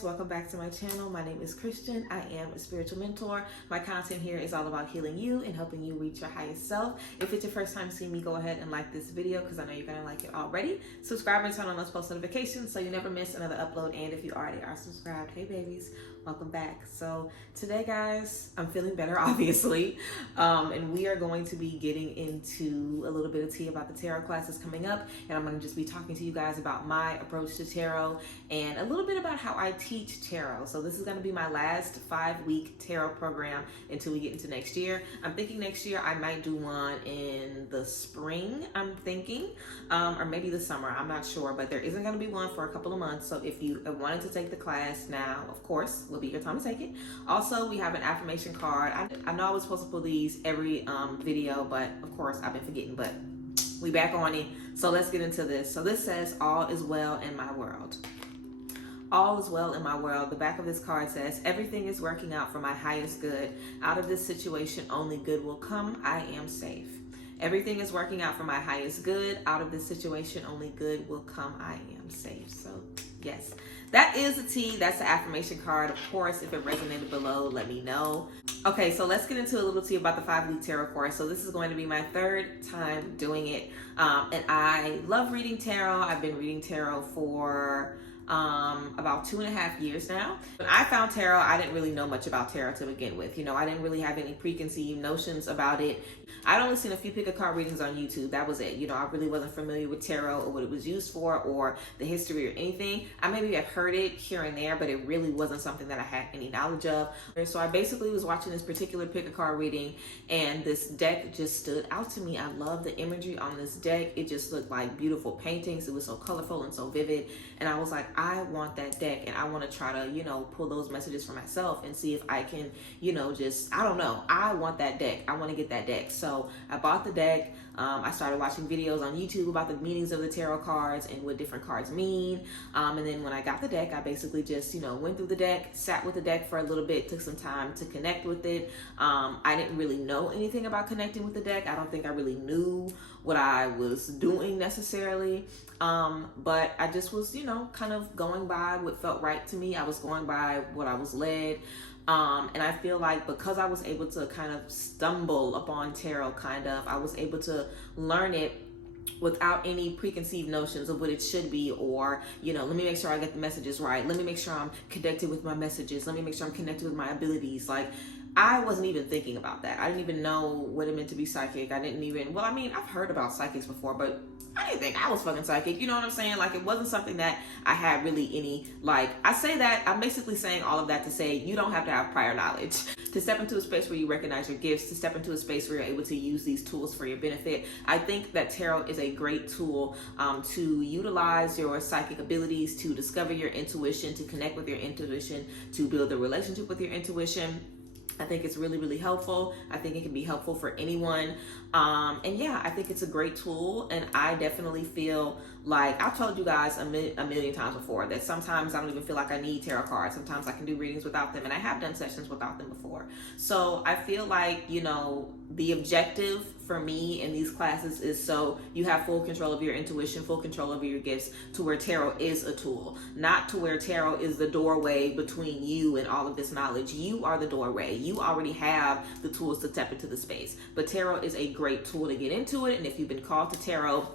guys, welcome back to my channel. My name is Christian. I am a spiritual mentor. My content here is all about healing you and helping you reach your highest self. If it's your first time seeing me, go ahead and like this video because I know you're gonna like it already. Subscribe and turn on those post notifications so you never miss another upload. And if you already are subscribed, hey babies, welcome back. So today, guys, I'm feeling better, obviously, and we are going to be getting into a little bit of tea about the tarot classes coming up, and I'm going to just be talking to you guys about my approach to tarot and a little bit about how I teach tarot. So this is going to be my last 5-week tarot program until we get into next year. I'm thinking next year I might do one in the spring, I'm thinking, or maybe the summer, I'm not sure, but there isn't going to be one for a couple of months. So if you wanted to take the class now, of course, will be your time to take it. Also, we have an affirmation card. I know I was supposed to put these every video, but of course I've been forgetting, but we back on it. So let's get into this. So this says, all is well in my world. All is well in my world. The back of this card says, everything is working out for my highest good. Out of this situation, only good will come. I am safe. Everything is working out for my highest good. Out of this situation, only good will come. I am safe. So yes, that is the tea. That's the affirmation card. Of course, if it resonated below, let me know. Okay, so let's get into a little tea about the 5-week tarot course. So this is going to be my 3rd time doing it. And I love reading tarot. I've been reading tarot for about 2.5 years now. When I found tarot, I didn't really know much about tarot to begin with. You know, I didn't really have any preconceived notions about it. I'd only seen a few pick a card readings on YouTube. That was it. You know, I really wasn't familiar with tarot or what it was used for or the history or anything. I maybe have heard it here and there, but it really wasn't something that I had any knowledge of. And so I basically was watching this particular pick a card reading, and this deck just stood out to me. I love the imagery on this deck. It just looked like beautiful paintings. It was so colorful and so vivid. And I was like, I want that deck, and I want to try to, you know, pull those messages for myself and see if I can, you know, just, I don't know. I want that deck. I want to get that deck. So I bought the deck. I started watching videos on YouTube about the meanings of the tarot cards and what different cards mean. And then when I got the deck, I basically just, you know, went through the deck, sat with the deck for a little bit, took some time to connect with it. I didn't really know anything about connecting with the deck. I don't think I really knew what I was doing necessarily. But I just was, you know, kind of going by what felt right to me. I was going by what I was led. And I feel like because I was able to kind of stumble upon tarot, I was able to learn it without any preconceived notions of what it should be, or, you know, let me make sure I get the messages right. Let me make sure I'm connected with my messages. Let me make sure I'm connected with my abilities. Like, I wasn't even thinking about that. I didn't even know what it meant to be psychic. I didn't even, well, I mean, I've heard about psychics before, but I didn't think I was fucking psychic. You know what I'm saying? Like, it wasn't something that I had really any, like, I say that, I'm basically saying all of that to say you don't have to have prior knowledge to step into a space where you recognize your gifts, to step into a space where you're able to use these tools for your benefit. I think that tarot is a great tool to utilize your psychic abilities, to discover your intuition, to connect with your intuition, to build a relationship with your intuition. I think it's really, really helpful. I think it can be helpful for anyone. And yeah, I think it's a great tool. And I definitely feel like, I've told you guys a million times before that sometimes I don't even feel like I need tarot cards. Sometimes I can do readings without them. And I have done sessions without them before. So I feel like, you know, the objective for me in these classes is so you have full control of your intuition, full control over your gifts, to where tarot is a tool, not to where tarot is the doorway between you and all of this knowledge. You are the doorway. You already have the tools to step into the space, but tarot is a great tool to get into it. And if you've been called to tarot,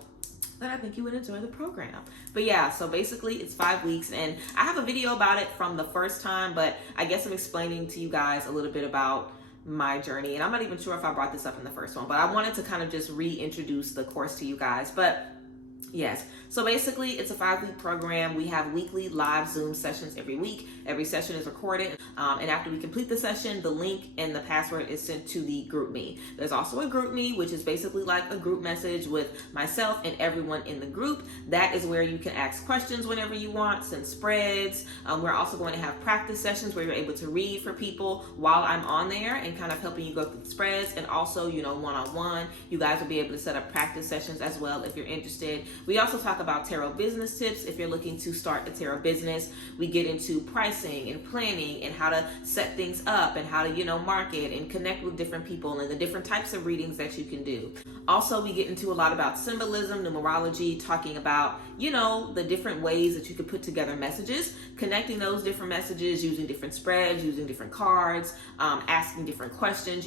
then I think you would enjoy the program. But yeah, so basically it's 5 weeks, and I have a video about it from the first time, but I guess I'm explaining to you guys a little bit about my journey. And I'm not even sure if I brought this up in the first one, but I wanted to kind of just reintroduce the course to you guys. But yes, so basically it's a 5-week program. We have weekly live Zoom sessions every week. Every session is recorded. And after we complete the session, the link and the password is sent to the GroupMe. There's also a GroupMe, which is basically like a group message with myself and everyone in the group. That is where you can ask questions whenever you want, send spreads. We're also going to have practice sessions where you're able to read for people while I'm on there and kind of helping you go through the spreads. And also, you know, one-on-one, you guys will be able to set up practice sessions as well if you're interested. We also talk talk about tarot business tips if you're looking to start a tarot business. We get into pricing and planning and how to set things up and how to, market and connect with different people and the different types of readings that you can do. Also, we get into a lot about symbolism, numerology, talking about, the different ways that you could put together messages, connecting those different messages, using different spreads, using different cards, asking different questions,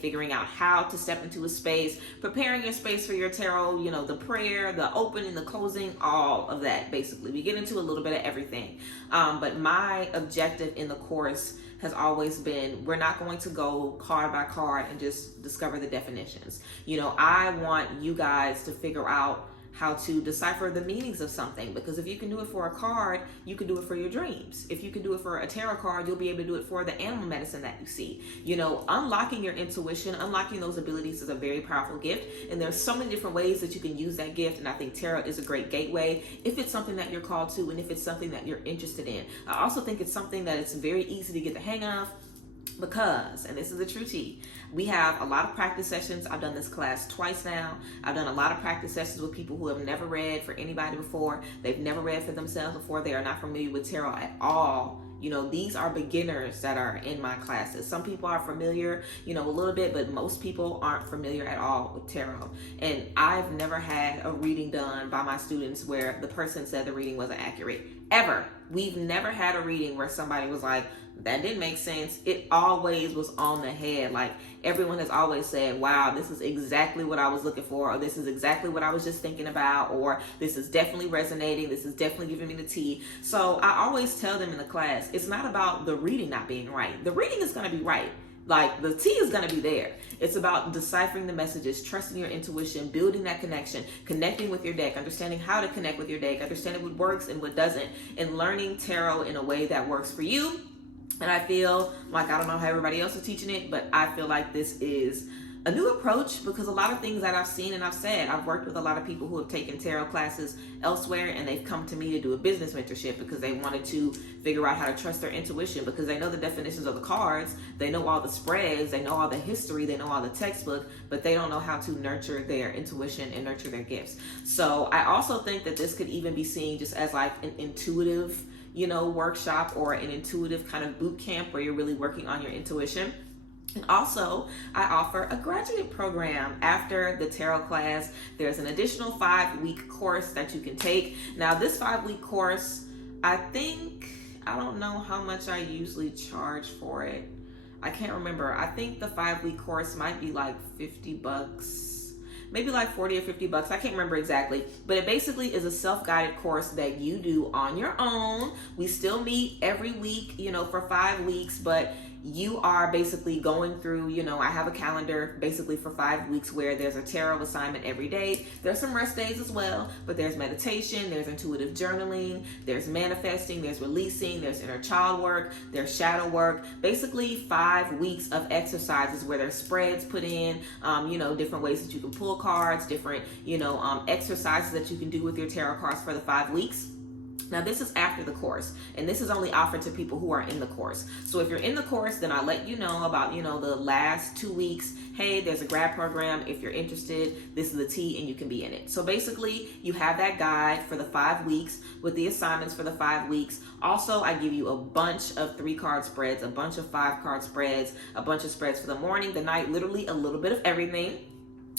figuring out how to step into a space, preparing your space for your tarot, the prayer, the opening, the closing, all of that, basically. We get into a little bit of everything. But my objective in the course has always been, we're not going to go card by card and just discover the definitions. I want you guys to figure out how to decipher the meanings of something, because if you can do it for a card, you can do it for your dreams. If you can do it for a tarot card, you'll be able to do it for the animal medicine that you see. Unlocking your intuition, unlocking those abilities is a very powerful gift, and there's so many different ways that you can use that gift, and I think tarot is a great gateway if it's something that you're called to and if it's something that you're interested in. I also think it's something that it's very easy to get the hang of, because, and this is the true tea, we have a lot of practice sessions. I've done this class twice now. I've done a lot of practice sessions with people who have never read for anybody before. They've never read for themselves before. They are not familiar with tarot at all. These are beginners that are in my classes. Some people are familiar, a little bit, but most people aren't familiar at all with tarot. And I've never had a reading done by my students where the person said the reading wasn't accurate. Ever. We've never had a reading where somebody was like, that didn't make sense. It always was on the head. Like, everyone has always said, wow, this is exactly what I was looking for, or this is exactly what I was just thinking about, or this is definitely resonating, this is definitely giving me the tea. So I always tell them in the class, it's not about the reading not being right. The reading is going to be right. Like, the tea is going to be there. It's about deciphering the messages, trusting your intuition, building that connection, connecting with your deck, understanding how to connect with your deck, understanding what works and what doesn't, and learning tarot in a way that works for you. And I feel like, I don't know how everybody else is teaching it, but I feel like this is a new approach, because a lot of things that I've seen and I've said, I've worked with a lot of people who have taken tarot classes elsewhere, and they've come to me to do a business mentorship because they wanted to figure out how to trust their intuition, because they know the definitions of the cards, they know all the spreads, they know all the history, they know all the textbook, but they don't know how to nurture their intuition and nurture their gifts. So I also think that this could even be seen just as like an intuitive workshop, or an intuitive kind of boot camp where you're really working on your intuition. And also, I offer a graduate program after the tarot class. There's an additional 5-week course that you can take. Now, this 5-week course, I don't know how much I usually charge for it. I can't remember. I think the 5-week course might be like $50. Maybe like 40 or $50. I can't remember exactly, but it basically is a self-guided course that you do on your own. We still meet every week, for 5 weeks, but you are basically going through, I have a calendar basically for 5 weeks where there's a tarot assignment every day. There's some rest days as well, but there's meditation, there's intuitive journaling, there's manifesting, there's releasing, there's inner child work, there's shadow work. Basically 5 weeks of exercises where there's spreads put in, different ways that you can pull cards, different, exercises that you can do with your tarot cards for the 5 weeks. Now, this is after the course, and this is only offered to people who are in the course. So if you're in the course, then I let you know about, the last 2 weeks. Hey, there's a grad program. If you're interested, this is the tea and you can be in it. So basically, you have that guide for the 5 weeks with the assignments for the 5 weeks. Also, I give you a bunch of 3-card spreads, a bunch of 5-card spreads, a bunch of spreads for the morning, the night, literally a little bit of everything.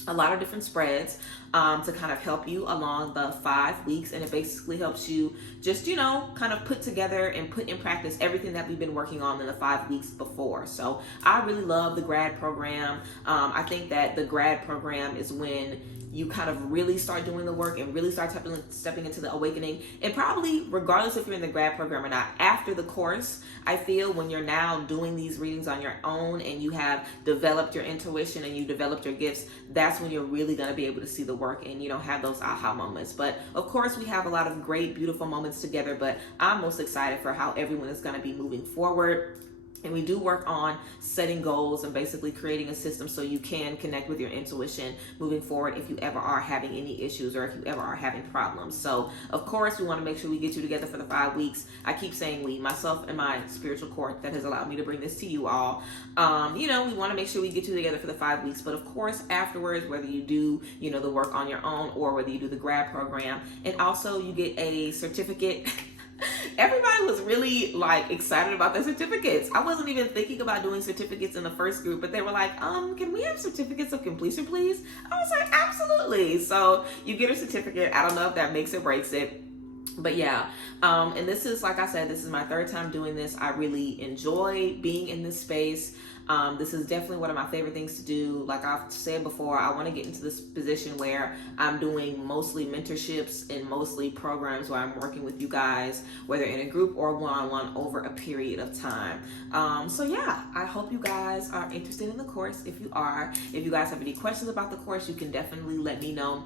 A lot of different spreads to kind of help you along the 5 weeks, and it basically helps you just kind of put together and put in practice everything that we've been working on in the 5 weeks before. So I really love the grad program. I think that the grad program is when you kind of really start doing the work and really start stepping into the awakening. And probably, regardless if you're in the grad program or not, after the course, I feel when you're now doing these readings on your own and you have developed your intuition and you developed your gifts, that's when you're really going to be able to see the work and have those aha moments. But of course, we have a lot of great, beautiful moments together, but I'm most excited for how everyone is going to be moving forward. And we do work on setting goals and basically creating a system so you can connect with your intuition moving forward if you ever are having any issues or if you ever are having problems. So, of course, we want to make sure we get you together for the 5 weeks. I keep saying we, myself and my spiritual court that has allowed me to bring this to you all. We want to make sure we get you together for the 5 weeks. But, of course, afterwards, whether you do, the work on your own or whether you do the grad program, and also you get a certificate. Everybody was really excited about their certificates. I wasn't even thinking about doing certificates in the first group, but they were like, can we have certificates of completion, please? I was like, absolutely. So you get a certificate. I don't know if that makes or breaks it. But yeah, and this is, like I said, this is my 3rd time doing this. I really enjoy being in this space. This is definitely one of my favorite things to do. Like I've said before, I want to get into this position where I'm doing mostly mentorships and mostly programs where I'm working with you guys, whether in a group or one-on-one over a period of time. So yeah, I hope you guys are interested in the course. If you are, if you guys have any questions about the course, you can definitely let me know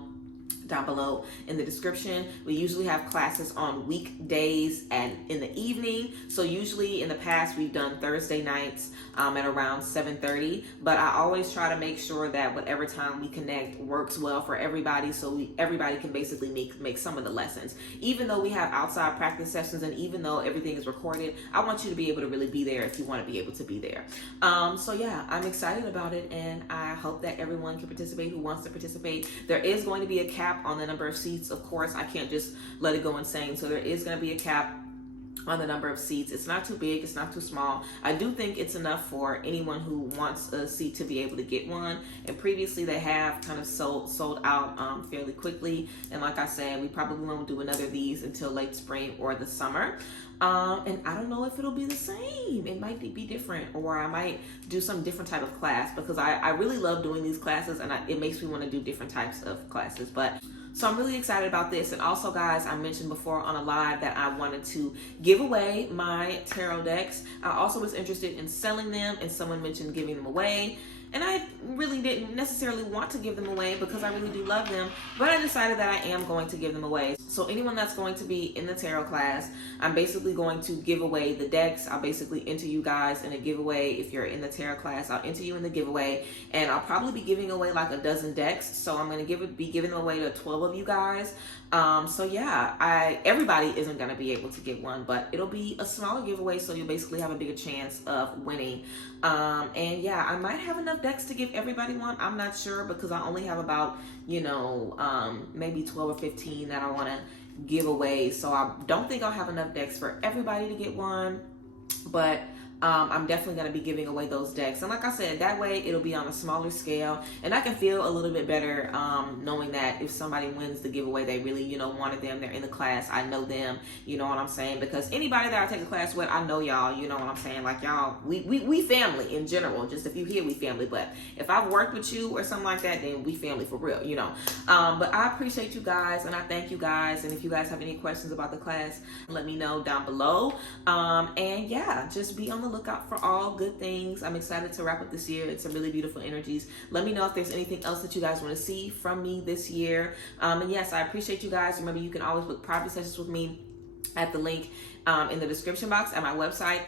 down below in the description. We usually have classes on weekdays and in the evening. So usually in the past we've done Thursday nights at around 7:30, but I always try to make sure that whatever time we connect works well for everybody, so everybody can basically make some of the lessons. Even though we have outside practice sessions and even though everything is recorded, I want you to be able to really be there if you want to be able to be there. So yeah, I'm excited about it, and I hope that everyone can participate who wants to participate. There is going to be a cap on the number of seats. Of course, I can't just let it go insane. So there is going to be a cap on the number of seats. It's not too big, it's not too small. I do think it's enough for anyone who wants a seat to be able to get one. And previously they have kind of sold out fairly quickly. And like I said, we probably won't do another of these until late spring or the summer. And I don't know if it'll be the same. It might be different, or I might do some different type of class, because I really love doing these classes, and it makes me want to do different types of classes. So I'm really excited about this. And also, guys, I mentioned before on a live that I wanted to give away my tarot decks. I also was interested in selling them, and someone mentioned giving them away. And I really didn't necessarily want to give them away because I really do love them, but I decided that I am going to give them away. So anyone that's going to be in the tarot class, I'm basically going to give away the decks. I'll basically enter you guys in a giveaway. If you're in the tarot class, I'll enter you in the giveaway, and I'll probably be giving away like a dozen decks. So I'm going to be giving them away to 12 of you guys. So yeah, everybody isn't going to be able to get one, but it'll be a smaller giveaway, so you'll basically have a bigger chance of winning. And yeah, I might have enough decks to give everybody one. I'm not sure, because I only have about, maybe 12 or 15 that I want to give away. So I don't think I'll have enough decks for everybody to get one, but I'm definitely going to be giving away those decks. And like I said, that way it'll be on a smaller scale, and I can feel a little bit better knowing that if somebody wins the giveaway, they really, wanted them, they're in the class, I know them, you know what I'm saying? Because anybody that I take a class with, I know y'all, you know what I'm saying? Like y'all, we family in general. Just if you hear we family, but if I've worked with you or something like that, then we family for real, But I appreciate you guys, and I thank you guys. And if you guys have any questions about the class, let me know down below. And yeah, just be on the lookout for all good things. I'm excited to wrap up this year. It's some really beautiful energies. Let me know if there's anything else that you guys want to see from me this year. And yes, I appreciate you guys. Remember, you can always book private sessions with me at the link in the description box at my website.